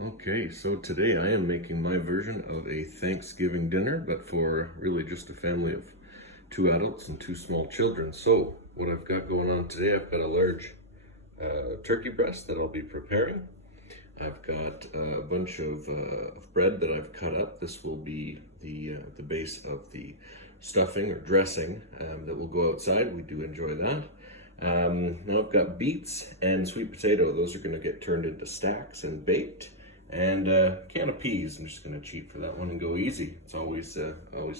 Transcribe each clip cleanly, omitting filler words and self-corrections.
Okay, so today I am making my version of a Thanksgiving dinner, but for really just a family of two adults and two small children. So what I've got going on today, I've got a large turkey breast that I'll be preparing. I've got a bunch of bread that I've cut up. This will be the base of the stuffing or dressing that will go outside. We do enjoy that. Now I've got beets and sweet potato. Those are going to get turned into stacks and baked. And a can of peas. I'm just going to cheat for that one and go easy. It's always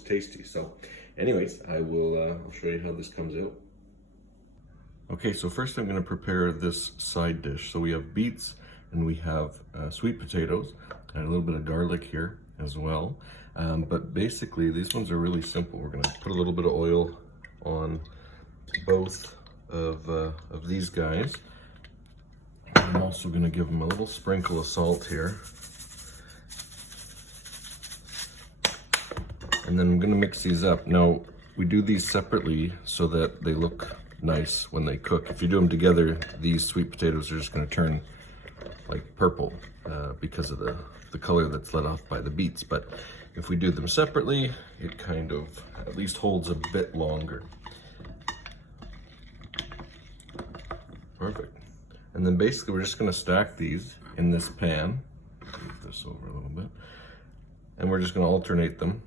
tasty. So anyways, I'll show you how this comes out. Okay, so first I'm going to prepare this side dish. So we have beets and we have sweet potatoes and a little bit of garlic here as well. But basically these ones are really simple. We're going to put a little bit of oil on both of these guys. I'm also going to give them a little sprinkle of salt here. And then I'm going to mix these up. Now, we do these separately so that they look nice when they cook. If you do them together, these sweet potatoes are just going to turn like purple because of the color that's let off by the beets. But if we do them separately, it kind of at least holds a bit longer. Perfect. And then basically we're just going to stack these in this pan. Move this over a little bit. And we're just going to alternate them.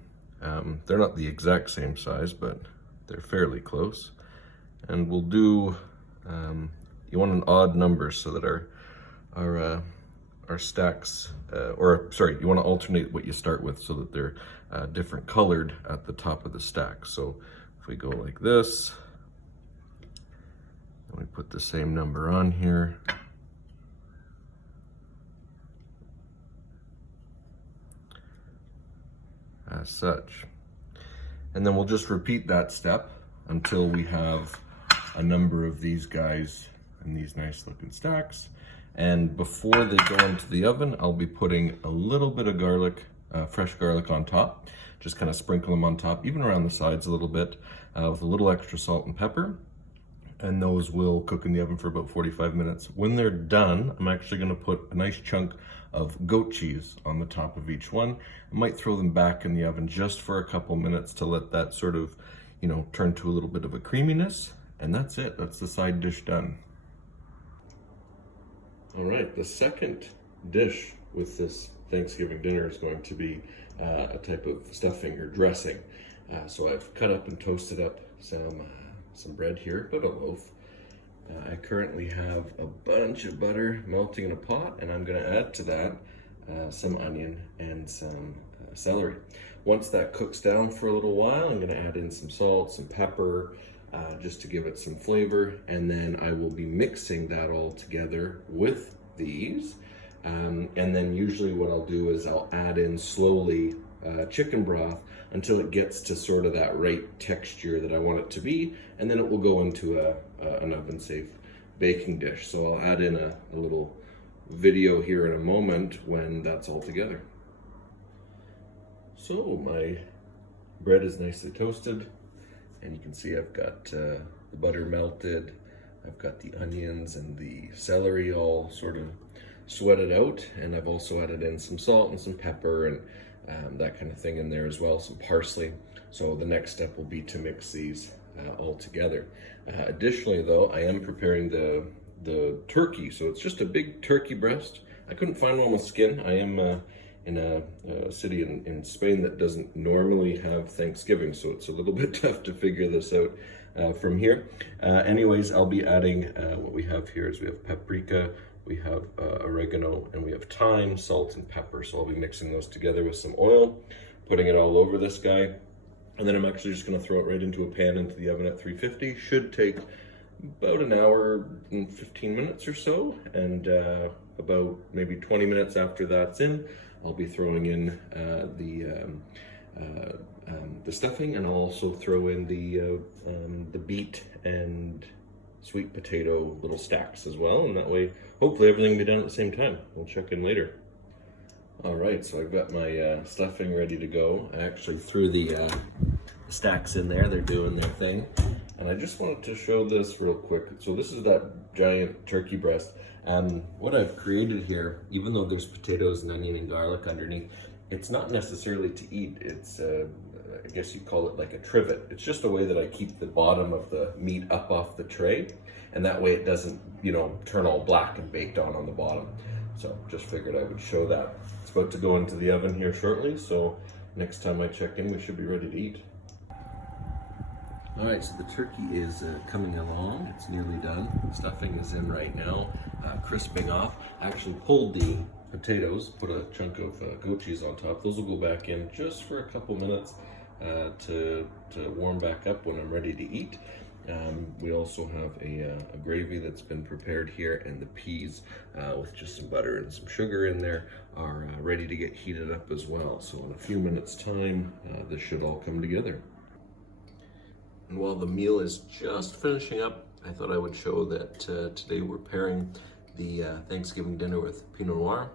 They're not the exact same size, but they're fairly close. And we'll do, you want an odd number so that our stacks, you want to alternate what you start with so that they're different colored at the top of the stack. So if we go like this, we put the same number on here. As such. And then we'll just repeat that step until we have a number of these guys in these nice looking stacks. And before they go into the oven, I'll be putting a little bit of garlic, fresh garlic on top. Just kind of sprinkle them on top, even around the sides a little bit, with a little extra salt and pepper. And those will cook in the oven for about 45 minutes. When they're done, I'm actually going to put a nice chunk of goat cheese on the top of each one. I might throw them back in the oven just for a couple minutes to let that sort of, turn to a little bit of a creaminess. And that's it. That's the side dish done. All right, the second dish with this Thanksgiving dinner is going to be a type of stuffing or dressing. So I've cut up and toasted up some bread here, about a loaf. I currently have a bunch of butter melting in a pot, and I'm going to add to that some onion and some celery. Once that cooks down for a little while, I'm going to add in some salt, some pepper, just to give it some flavor, and then I will be mixing that all together with these. And then usually what I'll do is I'll add in slowly chicken broth until it gets to sort of that right texture that I want it to be, and then it will go into an oven-safe baking dish. So I'll add in a little video here in a moment when that's all together. So my bread is nicely toasted, and you can see I've got the butter melted, I've got the onions and the celery all sort of sweated out, and I've also added in some salt and some pepper and that kind of thing in there as well, some parsley. So the next step will be to mix these all together. Additionally though, I am preparing the turkey. So it's just a big turkey breast. I couldn't find one with skin. I am in a city in Spain that doesn't normally have Thanksgiving, so it's a little bit tough to figure this out from here. Anyways, I'll be adding what we have here is we have paprika, we have oregano, and we have thyme, salt, and pepper. So I'll be mixing those together with some oil, putting it all over this guy. And then I'm actually just gonna throw it right into a pan into the oven at 350. Should take about an hour and 15 minutes or so. And about maybe 20 minutes after that's in, I'll be throwing in the stuffing, and I'll also throw in the beet and sweet potato little stacks as well, and that way hopefully everything will be done at the same time. We'll check in later. All right, so I've got my stuffing ready to go. I actually threw the stacks in there, they're doing their thing. And I just wanted to show this real quick. So this is that giant turkey breast. What I've created here, even though there's potatoes and onion and garlic underneath, it's not necessarily to eat. It's, I guess you'd call it like a trivet. It's just a way that I keep the bottom of the meat up off the tray, and that way it doesn't, you know, turn all black and baked on the bottom. So just figured I would show that. It's about to go into the oven here shortly, so next time I check in, we should be ready to eat. All right, so the turkey is coming along. It's nearly done. Stuffing is in right now, crisping off. I actually pulled the potatoes, put a chunk of goat cheese on top. Those will go back in just for a couple minutes to warm back up when I'm ready to eat. We also have a gravy that's been prepared here, and the peas with just some butter and some sugar in there are ready to get heated up as well. So in a few minutes time, this should all come together. And while the meal is just finishing up, I thought I would show that today we're pairing the Thanksgiving dinner with Pinot Noir.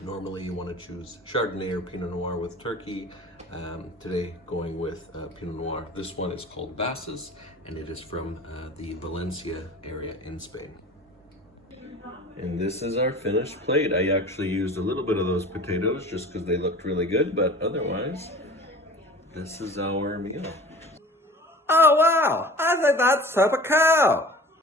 Normally you want to choose Chardonnay or Pinot Noir with turkey. Today going with Pinot Noir. This one is called Basses, and it is from the Valencia area in Spain. And this is our finished plate. I actually used a little bit of those potatoes just because they looked really good, but otherwise, this is our meal. Oh wow, I think that's super cool.